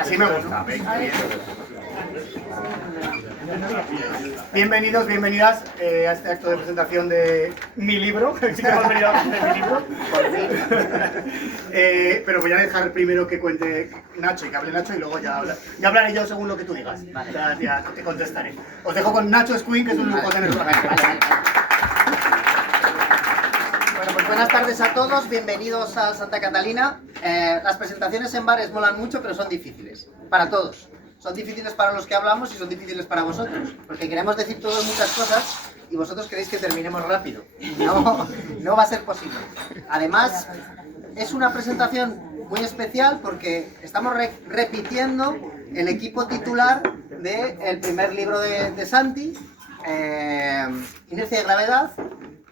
Así me gusta. Bienvenidos, bienvenidas a este acto de presentación de mi libro. Sí que hemos venido a presentar mi libro. Pero voy a dejar primero que cuente Nacho y que hable Nacho y luego ya hablaré yo según lo que tú digas. Vale. Ya te contestaré. Os dejo con Nacho Escuín, que es un lujo tenerlo. Bueno, pues buenas tardes a todos, bienvenidos a Santa Catalina. Las presentaciones en bares molan mucho, pero son difíciles, para todos. Son difíciles para los que hablamos y son difíciles para vosotros, porque queremos decir todos muchas cosas y vosotros queréis que terminemos rápido. No va a ser posible. Además, es una presentación muy especial porque estamos repitiendo el equipo titular del primer libro de Santi, Inercia de Gravedad,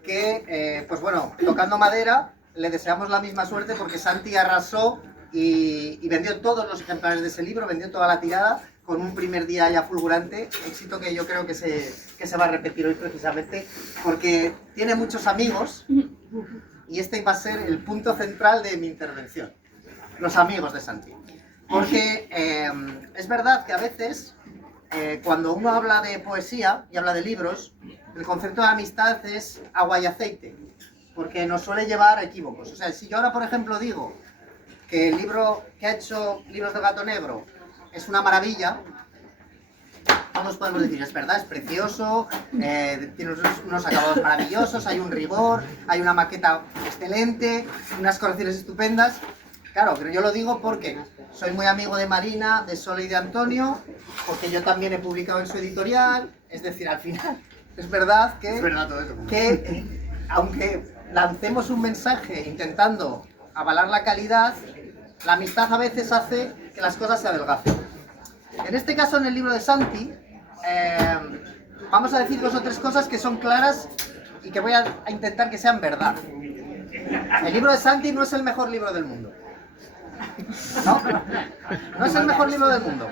que, pues bueno, tocando madera, le deseamos la misma suerte porque Santi arrasó y vendió todos los ejemplares de ese libro, vendió toda la tirada con un primer día ya fulgurante, éxito que yo creo que se va a repetir hoy precisamente porque tiene muchos amigos y este va a ser el punto central de mi intervención, los amigos de Santi. Porque es verdad que a veces cuando uno habla de poesía y habla de libros, el concepto de amistad es agua y aceite, porque nos suele llevar a equívocos. O sea, si yo ahora, por ejemplo, digo que el libro que ha hecho Libros del Gato Negro es una maravilla, todos podemos decir, es verdad, es precioso, tiene unos acabados maravillosos, hay un rigor, hay una maqueta excelente, unas correcciones estupendas. Claro, pero yo lo digo porque soy muy amigo de Marina, de Sole y de Antonio, porque yo también he publicado en su editorial, es decir, al final es verdad que, aunque lancemos un mensaje intentando avalar la calidad, la amistad a veces hace que las cosas se adelgacen. En este caso, en el libro de Santi, vamos a decir 2 o 3 cosas que son claras y que voy a intentar que sean verdad. El libro de Santi no es el mejor libro del mundo. No es el mejor libro del mundo,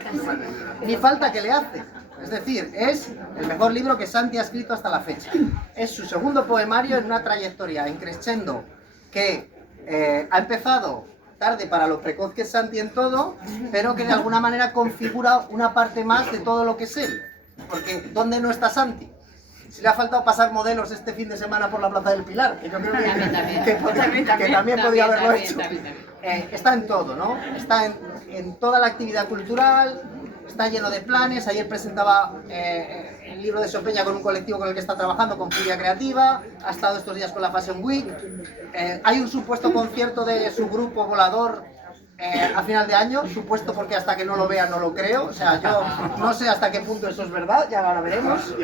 ni falta que le hace. Es decir, es el mejor libro que Santi ha escrito hasta la fecha. Es su segundo poemario en una trayectoria en crescendo que ha empezado tarde para lo precoz que es Santi en todo, pero que de alguna manera configura una parte más de todo lo que es él. Porque ¿dónde no está Santi? Si le ha faltado pasar modelos este fin de semana por la Plaza del Pilar, que yo creo que también podría haberlo hecho. Está en todo, ¿no? Está en toda la actividad cultural, está lleno de planes. Ayer presentaba el libro de Sopeña con un colectivo con el que está trabajando, con Furia Creativa, ha estado estos días con la Fashion Week. Hay un supuesto concierto de su grupo Volador a final de año, supuesto porque hasta que no lo vea no lo creo, o sea, yo no sé hasta qué punto eso es verdad, ya ahora veremos.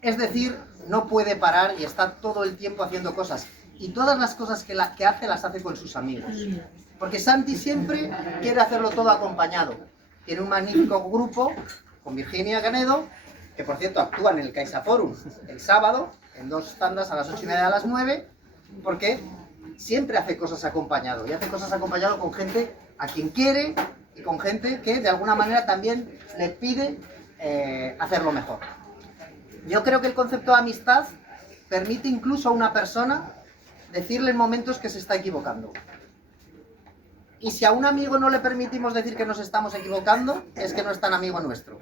Es decir, no puede parar y está todo el tiempo haciendo cosas. Y todas las cosas que hace, las hace con sus amigos. Porque Santi siempre quiere hacerlo todo acompañado. Tiene un magnífico grupo con Virginia Canedo, que por cierto actúa en el Caixa Forum el sábado, en 2 tandas a las 8:30 y a las 9, porque siempre hace cosas acompañado. Y hace cosas acompañado con gente a quien quiere y con gente que de alguna manera también le pide hacerlo mejor. Yo creo que el concepto de amistad permite incluso a una persona decirle en momentos que se está equivocando. Y si a un amigo no le permitimos decir que nos estamos equivocando, es que no es tan amigo nuestro,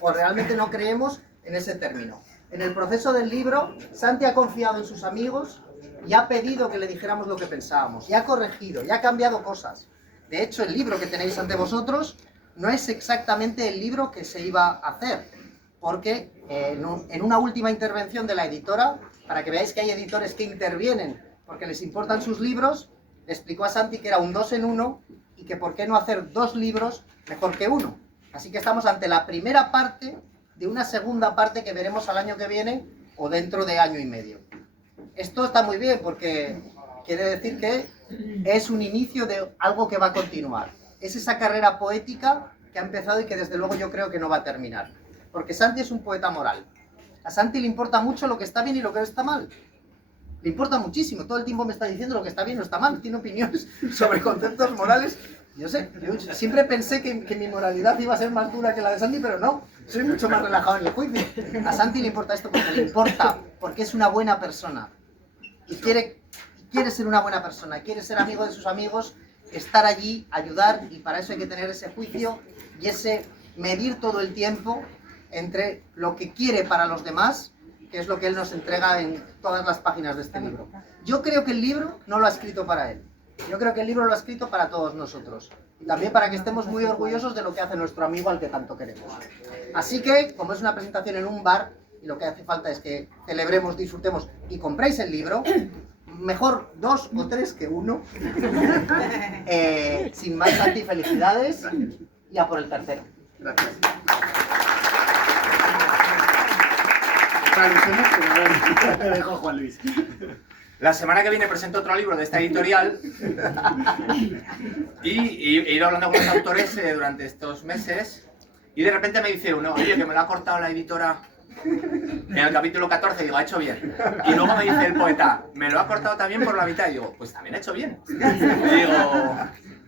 o realmente no creemos en ese término. En el proceso del libro, Santi ha confiado en sus amigos y ha pedido que le dijéramos lo que pensábamos, y ha corregido, y ha cambiado cosas. De hecho, el libro que tenéis ante vosotros no es exactamente el libro que se iba a hacer, porque en una última intervención de la editora, para que veáis que hay editores que intervienen porque les importan sus libros, le explicó a Santi que era un 2 en 1 y que por qué no hacer 2 libros mejor que uno. Así que estamos ante la primera parte de una segunda parte que veremos al año que viene o dentro de año y medio. Esto está muy bien porque quiere decir que es un inicio de algo que va a continuar. Es esa carrera poética que ha empezado y que desde luego yo creo que no va a terminar. Porque Santi es un poeta moral. A Santi le importa mucho lo que está bien y lo que está mal. Le importa muchísimo, todo el tiempo me está diciendo lo que está bien o está mal, tiene opiniones sobre conceptos morales. Yo sé, yo siempre pensé que mi moralidad iba a ser más dura que la de Santi, pero no, soy mucho más relajado en el juicio. A Santi le importa esto porque le importa, porque es una buena persona y quiere ser una buena persona, quiere ser amigo de sus amigos estar allí, ayudar, y para eso hay que tener ese juicio y ese medir todo el tiempo entre lo que quiere para los demás, que es lo que él nos entrega en todas las páginas de este libro. Yo creo que el libro no lo ha escrito para él. Yo creo que el libro lo ha escrito para todos nosotros. Y también para que estemos muy orgullosos de lo que hace nuestro amigo al que tanto queremos. Así que, como es una presentación en un bar, y lo que hace falta es que celebremos, disfrutemos y compréis el libro, mejor 2 o 3 que 1. Sin más, Santi, felicidades. Y a por el tercero. Gracias. Te dejo, Juan Luis. La semana que viene presento otro libro de esta editorial y he ido hablando con los autores durante estos meses y de repente me dice uno, oye, que me lo ha cortado la editora en el capítulo 14, digo, ha hecho bien. Y luego me dice el poeta, me lo ha cortado también por la mitad, y digo, pues también ha hecho bien. Y digo,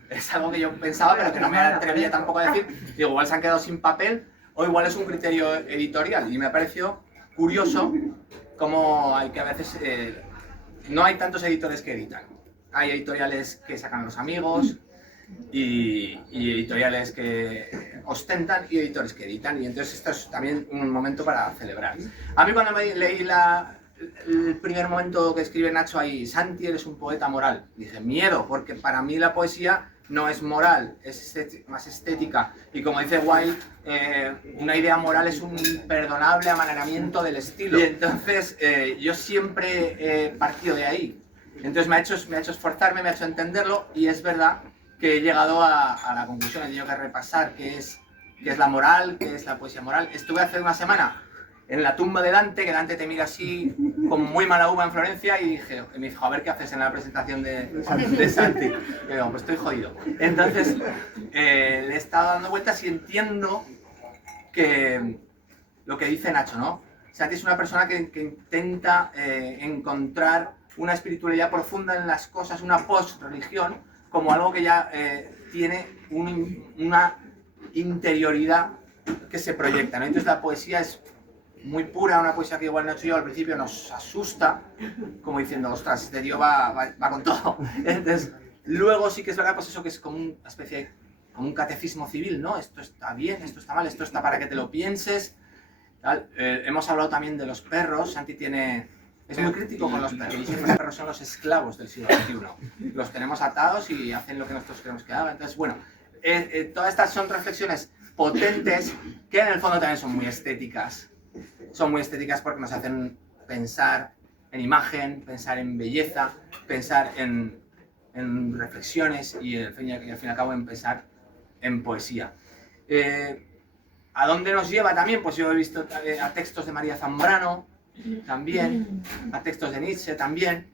es algo que yo pensaba pero que no me atrevía tampoco a decir, digo, igual se han quedado sin papel o igual es un criterio editorial, y me pareció curioso cómo hay que a veces... no hay tantos editores que editan. Hay editoriales que sacan a los amigos y editoriales que ostentan y editores que editan. Y entonces esto es también un momento para celebrar. A mí cuando me leí el primer momento que escribe Nacho ahí, Santi, eres un poeta moral, dije, miedo, porque para mí la poesía no es moral, es más estética. Y como dice Wilde, una idea moral es un imperdonable amaneramiento del estilo. Y entonces yo siempre he partido de ahí. Entonces me ha hecho esforzarme, me ha hecho entenderlo, y es verdad que he llegado a la conclusión, he tenido que repasar qué es la moral, qué es la poesía moral. Estuve hace una semana en la tumba de Dante, que Dante te mira así como muy mala uva en Florencia, y me dijo, a ver qué haces en la presentación de Santi. Y digo, pues estoy jodido. Entonces le he estado dando vueltas y entiendo que lo que dice Nacho, ¿no? Santi es una persona que intenta encontrar una espiritualidad profunda en las cosas, una post-religión, como algo que ya tiene una interioridad que se proyecta, ¿no? Entonces la poesía es muy pura, una poesía que igual Nacho y yo al principio nos asusta, como diciendo, ostras, este tío va con todo. Entonces, luego sí que es verdad, pues eso que es como una especie, como un catecismo civil, ¿no? Esto está bien, esto está mal, esto está para que te lo pienses, tal. Hemos hablado también de los perros. Santi es muy crítico con los perros, y siempre los perros son los esclavos del siglo XXI. Los tenemos atados y hacen lo que nosotros queremos que hagan. Entonces, bueno, todas estas son reflexiones potentes que en el fondo también son muy estéticas. Son muy estéticas porque nos hacen pensar en imagen, pensar en belleza, pensar en reflexiones y al fin y al cabo en pensar en poesía. ¿A dónde nos lleva también? Pues yo he visto a textos de María Zambrano también, a textos de Nietzsche también,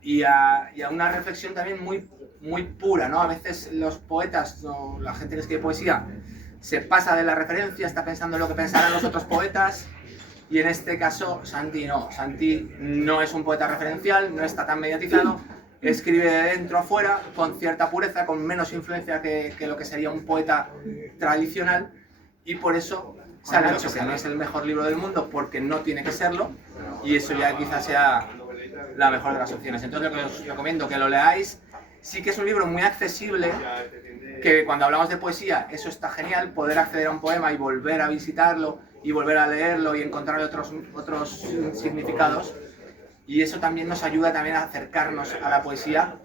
y a una reflexión también muy pura, ¿no? A veces los poetas o la gente que escribe poesía se pasa de la referencia, está pensando en lo que pensarán los otros poetas, y en este caso Santi no. Santi no es un poeta referencial, no está tan mediatizado, escribe de dentro a fuera, con cierta pureza, con menos influencia que lo que sería un poeta tradicional, y por eso se ha dicho que no es el mejor libro del mundo, porque no tiene que serlo, y eso ya quizás sea la mejor de las opciones. Entonces lo que os recomiendo que lo leáis. Sí que es un libro muy accesible, que cuando hablamos de poesía, eso está genial, poder acceder a un poema y volver a visitarlo, y volver a leerlo y encontrarle otros significados, y eso también nos ayuda también a acercarnos a la poesía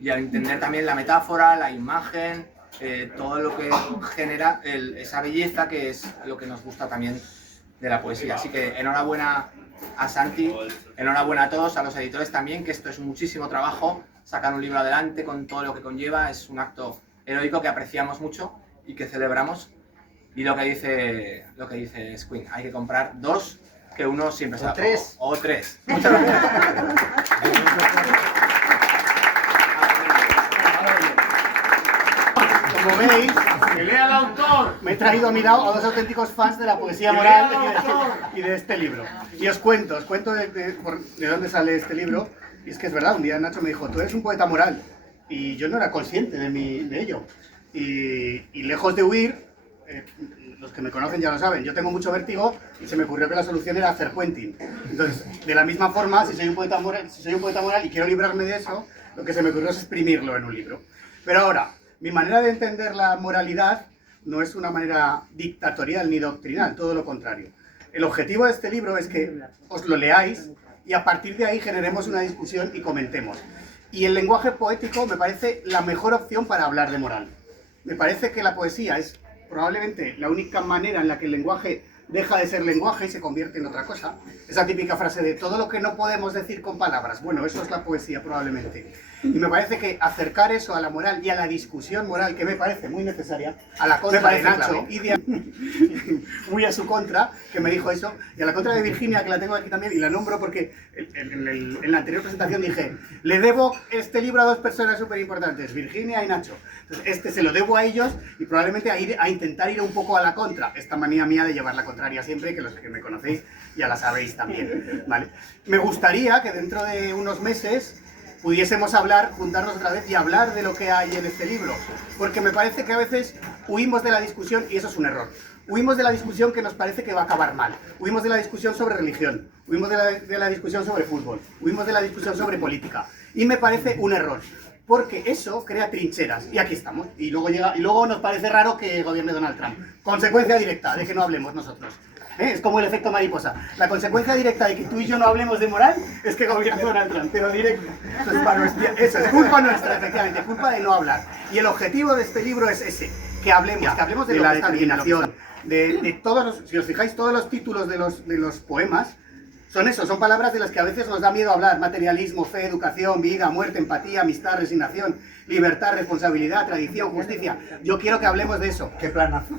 y a entender también la metáfora, la imagen, todo lo que genera esa belleza, que es lo que nos gusta también de la poesía. Así que enhorabuena a Santi, enhorabuena a todos, a los editores también, que esto es muchísimo trabajo. Sacar un libro adelante con todo lo que conlleva es un acto heroico que apreciamos mucho y que celebramos. Y lo que dice Squin, hay que comprar 2, que uno siempre será poco. O 3. Muchas gracias. Como veis, ¡Que lea el autor! me he traído a mi lado a 2 auténticos fans de la poesía moral y de este libro. Y os cuento de dónde sale este libro. Y es que es verdad, un día Nacho me dijo, tú eres un poeta moral. Y yo no era consciente de ello. Y lejos de huir, los que me conocen ya lo saben, yo tengo mucho vértigo y se me ocurrió que la solución era hacer puenting. Entonces, de la misma forma, si soy un poeta moral y quiero librarme de eso, lo que se me ocurrió es exprimirlo en un libro. Pero ahora, mi manera de entender la moralidad no es una manera dictatorial ni doctrinal, todo lo contrario. El objetivo de este libro es que os lo leáis y a partir de ahí generemos una discusión y comentemos. Y el lenguaje poético me parece la mejor opción para hablar de moral. Me parece que la poesía es probablemente la única manera en la que el lenguaje deja de ser lenguaje y se convierte en otra cosa. Esa típica frase de todo lo que no podemos decir con palabras. Bueno, eso es la poesía probablemente. Y me parece que acercar eso a la moral y a la discusión moral, que me parece muy necesaria, a la contra de Nacho y muy a su contra, que me dijo eso, y a la contra de Virginia, que la tengo aquí también, y la nombro porque en la anterior presentación dije, le debo este libro a dos personas súper importantes, Virginia y Nacho. Entonces, este se lo debo a ellos y probablemente a intentar ir un poco a la contra, esta manía mía de llevar la contraria siempre, que los que me conocéis ya la sabéis también, ¿vale? Me gustaría que dentro de unos meses pudiésemos hablar, juntarnos otra vez y hablar de lo que hay en este libro, porque me parece que a veces huimos de la discusión y eso es un error. Huimos de la discusión que nos parece que va a acabar mal, huimos de la discusión sobre religión, huimos de la discusión sobre fútbol, huimos de la discusión sobre política y me parece un error, porque eso crea trincheras y aquí estamos y luego nos parece raro que gobierne Donald Trump, consecuencia directa de que no hablemos nosotros. Es como el efecto mariposa. La consecuencia directa de que tú y yo no hablemos de moral es que gobierne Donald Trump, pero directo. Eso es culpa nuestra, efectivamente, culpa de no hablar. Y el objetivo de este libro es ese, que hablemos de la determinación, de todos los, si os fijáis, todos los títulos de los poemas son eso, son palabras de las que a veces nos da miedo hablar: materialismo, fe, educación, vida, muerte, empatía, amistad, resignación, libertad, responsabilidad, tradición, justicia. Yo quiero que hablemos de eso. ¡Qué planazo!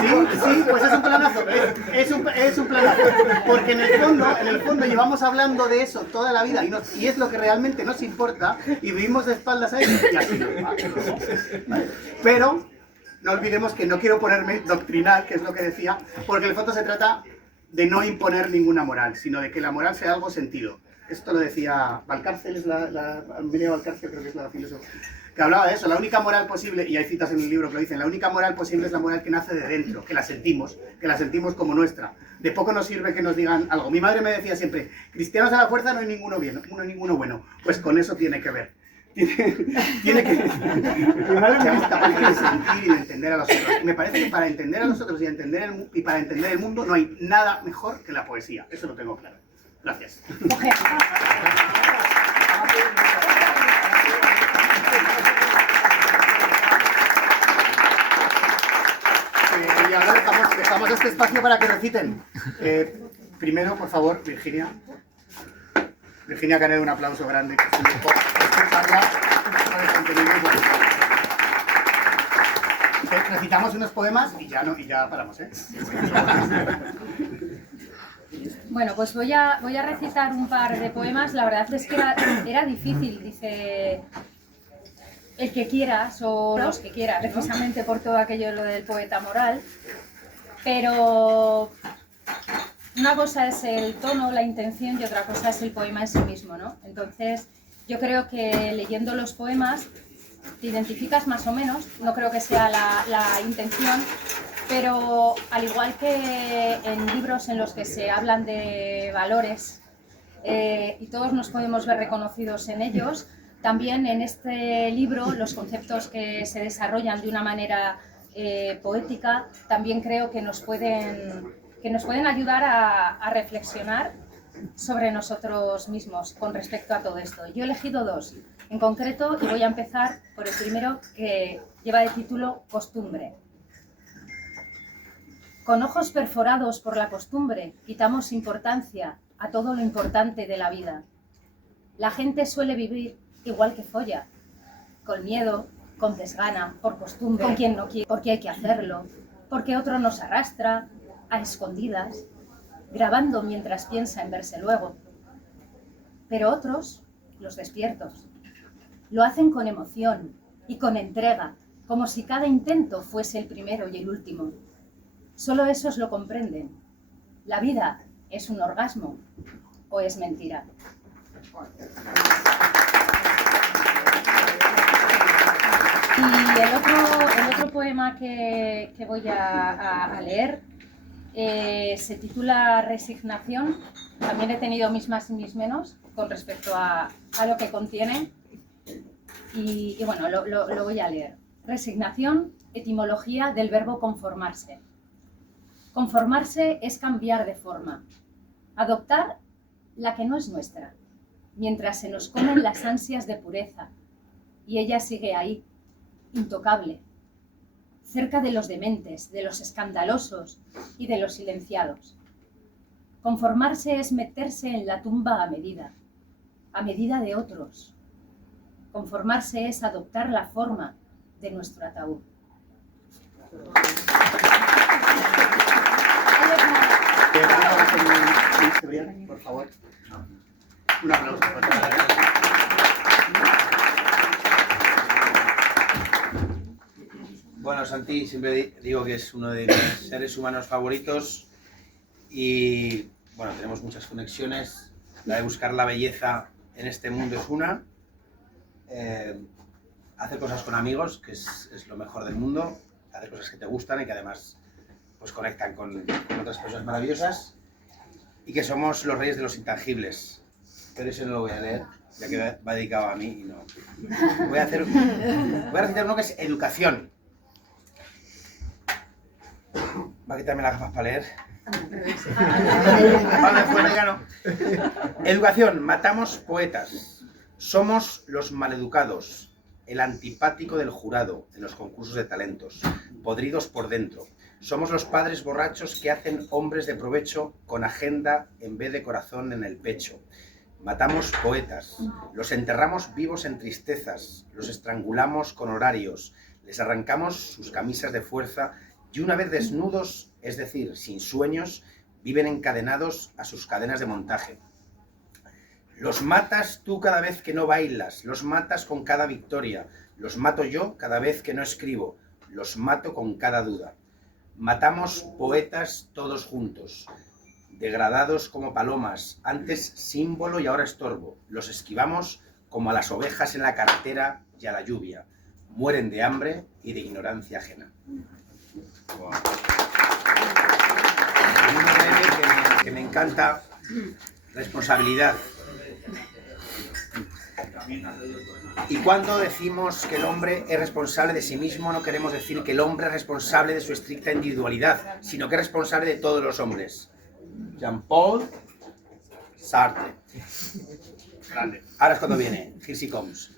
Sí, pues es un planazo, es un planazo, porque en el fondo llevamos hablando de eso toda la vida y es lo que realmente nos importa y vivimos de espaldas a eso y así nos va, ¿vale? Pero no olvidemos que no quiero ponerme doctrinal, que es lo que decía, porque en el fondo se trata de no imponer ninguna moral, sino de que la moral sea algo sentido. Esto lo decía Valcárcel, Amelia Valcárcel, creo que es la filósofa, que hablaba de eso. La única moral posible, y hay citas en el libro que lo dicen, la única moral posible es la moral que nace de dentro, que la sentimos como nuestra. De poco nos sirve que nos digan algo. Mi madre me decía siempre, cristianos a la fuerza no hay ninguno bueno. Pues con eso tiene que ver. Tiene que seamos capaces de sentir y de entender a los otros. Y me parece que para entender a los otros y para entender el mundo no hay nada mejor que la poesía. Eso lo tengo claro. Gracias. Y ahora dejamos este espacio para que reciten. Primero, por favor, Virginia. Virginia Canedo, un aplauso grande. Que es un lujo escucharla con el contenido. Recitamos unos poemas y ya paramos, ¿eh? Bueno, pues voy a recitar un par de poemas. La verdad es que era difícil, dice el que quieras o los que quieras, precisamente por todo aquello lo del poeta moral. Pero una cosa es el tono, la intención y otra cosa es el poema en sí mismo, ¿no? Entonces, yo creo que leyendo los poemas te identificas más o menos, no creo que sea la intención, pero al igual que en libros en los que se hablan de valores y todos nos podemos ver reconocidos en ellos, también en este libro los conceptos que se desarrollan de una manera poética también creo que nos pueden ayudar a reflexionar sobre nosotros mismos con respecto a todo esto. Yo he elegido dos en concreto y voy a empezar por el primero, que lleva de título Costumbre. Con ojos perforados por la costumbre quitamos importancia a todo lo importante de la vida. La gente suele vivir igual que folla, con miedo, con desgana, por costumbre, con quien no quiere, porque hay que hacerlo, porque otro nos arrastra, a escondidas, grabando mientras piensa en verse luego. Pero otros, los despiertos, lo hacen con emoción y con entrega, como si cada intento fuese el primero y el último. Solo esos lo comprenden. ¿La vida es un orgasmo o es mentira? Y el otro poema que voy a leer se titula Resignación también he tenido mis más y mis menos con respecto a lo que contiene. Y bueno, lo voy a leer. Resignación, etimología del verbo conformarse. Conformarse es cambiar de forma, adoptar la que no es nuestra, mientras se nos comen las ansias de pureza, y ella sigue ahí, intocable, cerca de los dementes, de los escandalosos y de los silenciados. Conformarse es meterse en la tumba a medida de otros. Conformarse es adoptar la forma de nuestro ataúd. Por favor. Un aplauso. Por favor. Bueno, Santi, siempre digo que es uno de mis seres humanos favoritos y, bueno, tenemos muchas conexiones. La de buscar la belleza en este mundo es una. Hacer cosas con amigos, que es lo mejor del mundo. Hacer cosas que te gustan y que además pues, conectan con otras personas maravillosas. Y que somos los reyes de los intangibles. Pero eso no lo voy a leer, ya que va dedicado a mí y no. Voy a recitar uno que es educación. Va a quitarme las gafas para leer. Educación, matamos poetas. Somos los maleducados, el antipático del jurado en los concursos de talentos, podridos por dentro. Somos los padres borrachos que hacen hombres de provecho con agenda en vez de corazón en el pecho. Matamos poetas, los enterramos vivos en tristezas, los estrangulamos con horarios, les arrancamos sus camisas de fuerza y una vez desnudos, es decir, sin sueños, viven encadenados a sus cadenas de montaje. Los matas tú cada vez que no bailas, los matas con cada victoria, los mato yo cada vez que no escribo, los mato con cada duda. Matamos poetas todos juntos, degradados como palomas, antes símbolo y ahora estorbo. Los esquivamos como a las ovejas en la carretera y a la lluvia. Mueren de hambre y de ignorancia ajena. Wow. Hay una ley que me encanta, responsabilidad. Y cuando decimos que el hombre es responsable de sí mismo, no queremos decir que el hombre es responsable de su estricta individualidad, sino que es responsable de todos los hombres. Jean-Paul Sartre. Grande. Ahora es cuando viene, here she comes.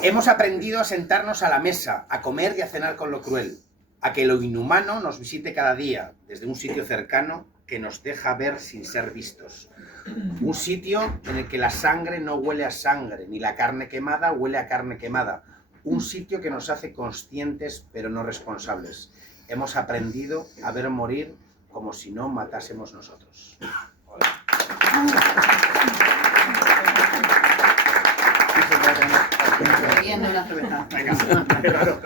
Hemos aprendido a sentarnos a la mesa, a comer y a cenar con lo cruel, a que lo inhumano nos visite cada día, desde un sitio cercano que nos deja ver sin ser vistos. Un sitio en el que la sangre no huele a sangre, ni la carne quemada huele a carne quemada. Un sitio que nos hace conscientes pero no responsables. Hemos aprendido a ver morir como si no matásemos nosotros. Hola. Bebiendo una cerveza. Venga, qué raro.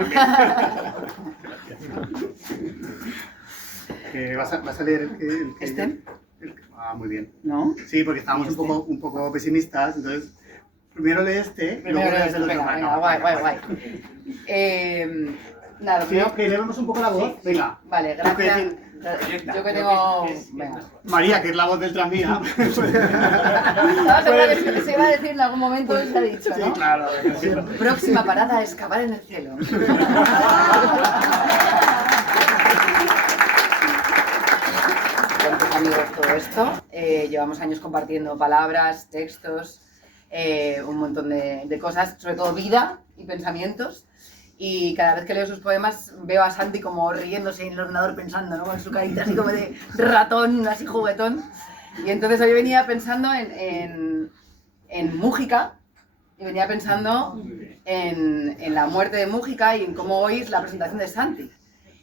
¿Vas a leer el que ¿Este? Ah, muy bien. ¿No? Sí, porque estábamos un poco pesimistas, entonces primero lee este, y luego lees el otro. Venga, guay. Nada, lo Sí, primero... que elevemos un poco la voz. Venga. Vale, Tú que gracias. Yo que tengo... Venga. María, que es la voz del tranvía. Estaba segura que se iba a decir en algún momento y se ha dicho, ¿no? Sí, claro. Próxima parada, excavar en el cielo. Con tus amigos todo esto. Llevamos años compartiendo palabras, textos, un montón de cosas, sobre todo vida y pensamientos. Y cada vez que leo sus poemas veo a Santi como riéndose en el ordenador pensando, ¿no? Con su carita así como de ratón, así juguetón. Y entonces hoy venía pensando en Mújica y venía pensando en la muerte de Mújica y en cómo hoy es la presentación de Santi.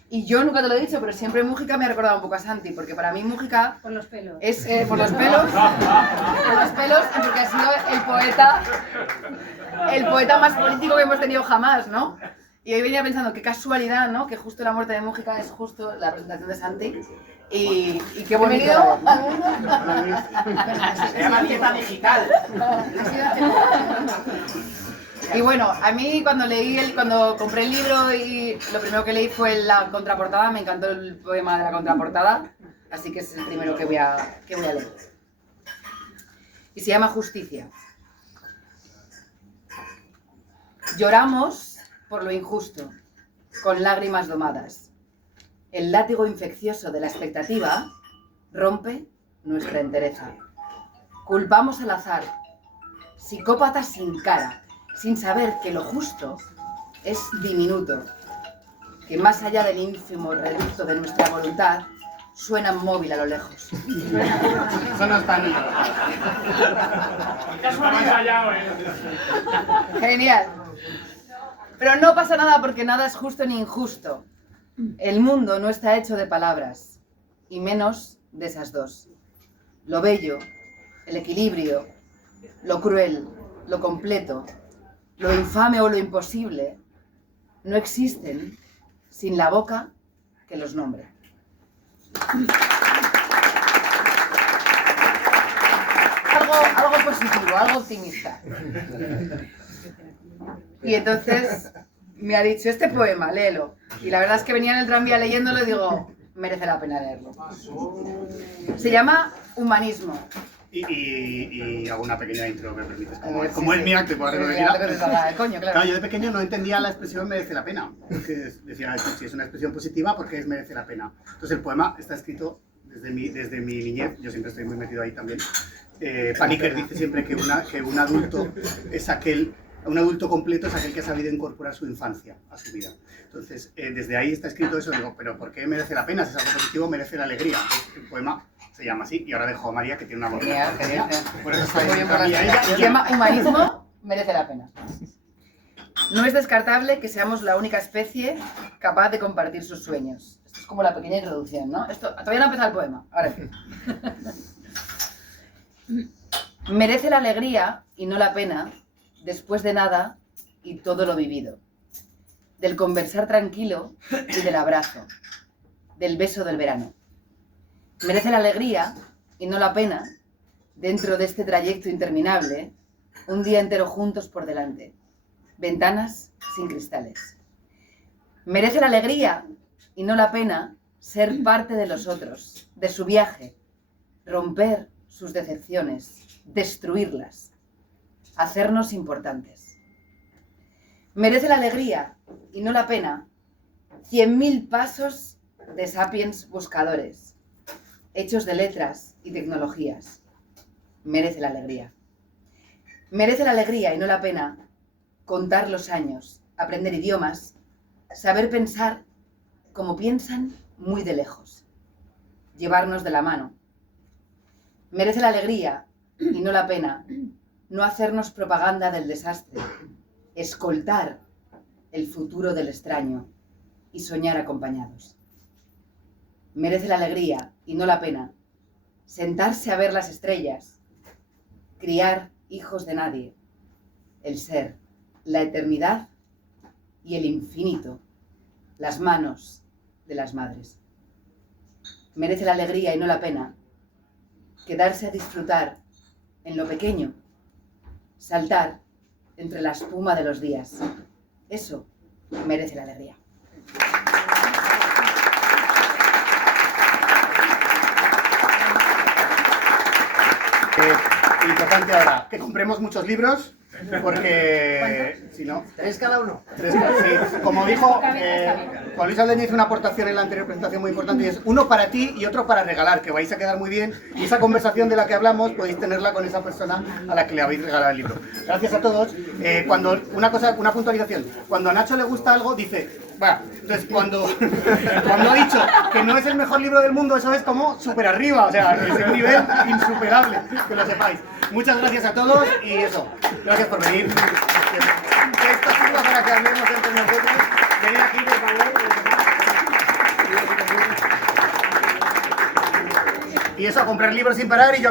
Y yo nunca te lo he dicho, pero siempre Mújica me ha recordado un poco a Santi, porque para mí Mújica Por los pelos. es por los pelos, y porque ha sido el poeta más político que hemos tenido jamás, ¿no? Y hoy venía pensando, qué casualidad, ¿no? Que justo la muerte de Mújica es justo la presentación de Santi. Y qué bonito. Se llama dieta digital. Y bueno, a mí cuando compré el libro y lo primero que leí fue la contraportada, me encantó el poema de la contraportada, así que es el primero que voy a leer. y se llama Justicia. Lloramos por lo injusto, con lágrimas domadas. El látigo infeccioso de la expectativa rompe nuestra entereza. Culpamos al azar, psicópatas sin cara, sin saber que lo justo es diminuto, que más allá del ínfimo reducto de nuestra voluntad, suena móvil a lo lejos. Eso no está ni... Genial. Pero no pasa nada porque nada es justo ni injusto. El mundo no está hecho de palabras, y menos de esas dos. Lo bello, el equilibrio, lo cruel, lo completo, lo infame o lo imposible, no existen sin la boca que los nombre. Algo positivo, algo optimista. Y entonces me ha dicho, este poema, léelo. Y la verdad es que venía en el tranvía leyéndolo y digo, merece la pena leerlo. Se llama Humanismo. Y hago una pequeña intro, ¿me permites? Como Sí, es mi acto, puedo repetir. Coño, claro. Claro, yo de pequeño no entendía la expresión merece la pena. Porque decía, si es una expresión positiva, ¿por qué es merece la pena? Entonces el poema está escrito desde mi niñez, yo siempre estoy muy metido ahí también. Paniker dice siempre que un adulto es aquel... Un adulto completo es aquel que ha sabido incorporar su infancia a su vida. Entonces, desde ahí está escrito eso, digo, pero ¿por qué merece la pena? Si es algo positivo, merece la alegría. El poema se llama así, y ahora dejo a María, que tiene una voz. Genial. Por eso está Muy bien por la ahí. Se llama Humanismo, merece la pena. No es descartable que seamos la única especie capaz de compartir sus sueños. Esto es como la pequeña introducción, ¿no? Todavía no ha empezado el poema. Ahora sí. Merece la alegría y no la pena, después de nada y todo lo vivido. Del conversar tranquilo y del abrazo. Del beso del verano. Merece la alegría y no la pena, dentro de este trayecto interminable, un día entero juntos por delante. Ventanas sin cristales. Merece la alegría y no la pena ser parte de los otros, de su viaje, romper sus decepciones, destruirlas, hacernos importantes. Merece la alegría y no la pena 100.000 pasos de sapiens buscadores, hechos de letras y tecnologías. Merece la alegría. Merece la alegría y no la pena contar los años, aprender idiomas, saber pensar como piensan muy de lejos, llevarnos de la mano. Merece la alegría y no la pena no hacernos propaganda del desastre, escoltar el futuro del extraño y soñar acompañados. Merece la alegría y no la pena sentarse a ver las estrellas, criar hijos de nadie, el ser, la eternidad y el infinito, las manos de las madres. Merece la alegría y no la pena quedarse a disfrutar en lo pequeño, saltar entre la espuma de los días. Eso merece la alegría. Importante ahora, que compremos muchos libros, porque si no... 3 cada uno. Sí. Como dijo Juan Luis Aldeña, hizo una aportación en la anterior presentación muy importante, y es uno para ti y otro para regalar, que vais a quedar muy bien, y esa conversación de la que hablamos podéis tenerla con esa persona a la que le habéis regalado el libro. Gracias a todos. Una puntualización, cuando a Nacho le gusta algo, dice... Bueno, entonces cuando ha dicho que no es el mejor libro del mundo, eso es como súper arriba, o sea, es un nivel insuperable, que lo sepáis. Muchas gracias a todos y eso, gracias por venir. Que esto sirva para que hablemos entre nosotros. Venid aquí, por favor. Y eso, a comprar libros sin parar y yo...